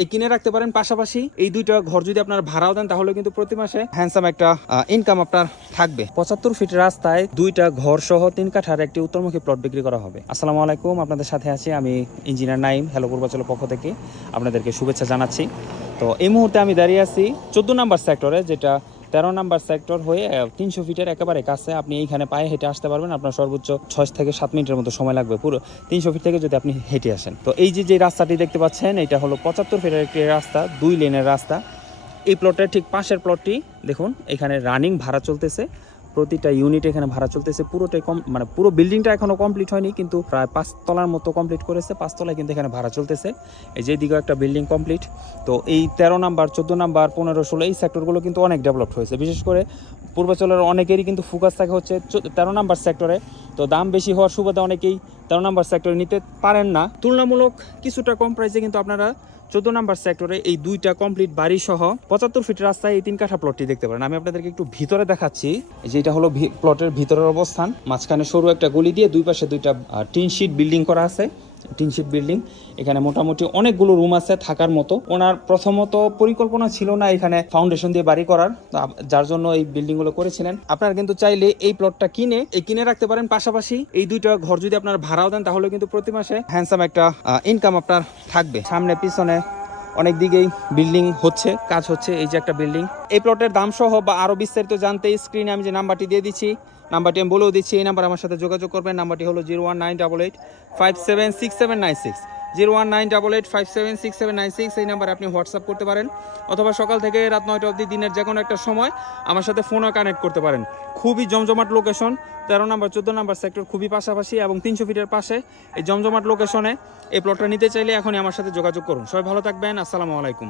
এই কিনে রাখতে পারেন। পাশাপাশি এই দুইটা ঘর যদি আপনার ভাড়াও দেন তাহলে কিন্তু প্রতি মাসে হ্যান্ডসাম একটা ইনকাম আপনার থাকবে। 75 ফিট রাস্তায় দুইটা ঘর সহ 3 কাঠার একটি উত্তরমুখী প্লট বিক্রি করা হবে। আসসালামু আলাইকুম, আপনাদের সাথে আছি আমি ইঞ্জিনিয়ার নাইম। হ্যালো পূর্বাচলের পক্ষ থেকে আপনাদেরকে শুভেচ্ছা জানাচ্ছি। তো এই মুহূর্তে আমি দাঁড়িয়ে আছি 14 নম্বর সেক্টরে, যেটা 13 নম্বর সেক্টর হয়ে 300 ফিটের একেবারে কাছে। আপনি এইখানে পায়ে হেঁটে আসতে পারবেন। আপনার সর্বোচ্চ 6 থেকে 7 মিনিটের মতো সময় লাগবে পুরো 300 ফিট থেকে যদি আপনি হেঁটে আসেন। তো এই যে রাস্তাটি দেখতে পাচ্ছেন, এটা হলো 75 ফিটের একটি রাস্তা, 2 লেনের রাস্তা। এই প্লটের ঠিক পাশের প্লটটি দেখুন, এখানে রানিং ভাড়া চলতেছে। প্রতিটা ইউনিট এখানে ভাড়া চলতেছে। পুরোটাই পুরো বিল্ডিংটা এখনো কমপ্লিট হয়নি, কিন্তু প্রায় 5 তলার মতো কমপ্লিট করেছে। 5 তলায় কিন্তু এখানে ভাড়া চলতেছে। এই যে দিকেও একটা বিল্ডিং কমপ্লিট। তো এই 13 নাম্বার, 14 নাম্বার, 15, 16 এই সেক্টরগুলো কিন্তু অনেক ডেভেলপড হয়েছে। বিশেষ করে পূর্বাচলের অনেকেরই কিন্তু ফোকাস থাকে হচ্ছে 13 নাম্বার সেক্টরে। তো দাম বেশি হওয়ার সুবাদে অনেকেই 13 নাম্বার সেক্টরে নিতে পারেন না। তুলনামূলক কিছুটা কম প্রাইসে কিন্তু আপনারা 14 নাম্বার সেক্টরে এই দুইটা কমপ্লিট বাড়ি সহ 75 ফিট রাস্তায় এই 3 কাঠা প্লটটি দেখতে পারেন। আমি আপনাদেরকে একটু ভিতরে দেখাচ্ছি। যেটা হলো প্লটের ভিতরের অবস্থান। মাঝখানে সরু একটা গলি দিয়ে দুই পাশে দুইটা টিন শিট বিল্ডিং করা আছে। টিন শিট বিল্ডিং, এখানে মোটামুটি অনেকগুলো রুম আছে থাকার মতো। ওনার প্রথমত পরিকল্পনা ছিল না এখানে ফাউন্ডেশন দিয়ে বাড়ি করার, যার জন্য এই বিল্ডিং গুলো করেছিলেন। আপনারা কিন্তু চাইলে এই প্লটটা কিনে রাখতে পারেন। পাশাপাশি এই দুইটা ঘর যদি আপনার ভাড়াও দেন তাহলে কিন্তু প্রতি মাসে হ্যান্ডসাম একটা ইনকাম আপনার থাকবে। সামনে পিছনে অনেক দিকেই বিল্ডিং হচ্ছে, কাজ হচ্ছে। এই যে একটা বিল্ডিং। এই প্লটের দাম সহ বা আরো বিস্তারিত জানতে স্ক্রিনে আমি যে নাম্বারটি দিয়ে দিচ্ছি, নাম্বারটি আমি বলেও দিচ্ছি। এই নাম্বার আমার সাথে যোগাযোগ করবেন। নাম্বারটি হলো 01988576796, 01988576796। এই নাম্বারে আপনি হোয়াটসঅ্যাপ করতে পারেন, অথবা সকাল থেকে রাত 9টা অবধি দিনের যে কোনো একটা সময় আমার সাথে ফোনও কানেক্ট করতে পারেন। খুবই জমজমাট লোকেশন, 13 নাম্বার 14 নাম্বার সেক্টর খুবই পাশাপাশি এবং 300 ফিটের পাশে এই জমজমাট লোকেশনে এই প্লটটা নিতে চাইলে এখনই আমার সাথে যোগাযোগ করুন। সবাই ভালো থাকবেন। আসসালামু আলাইকুম।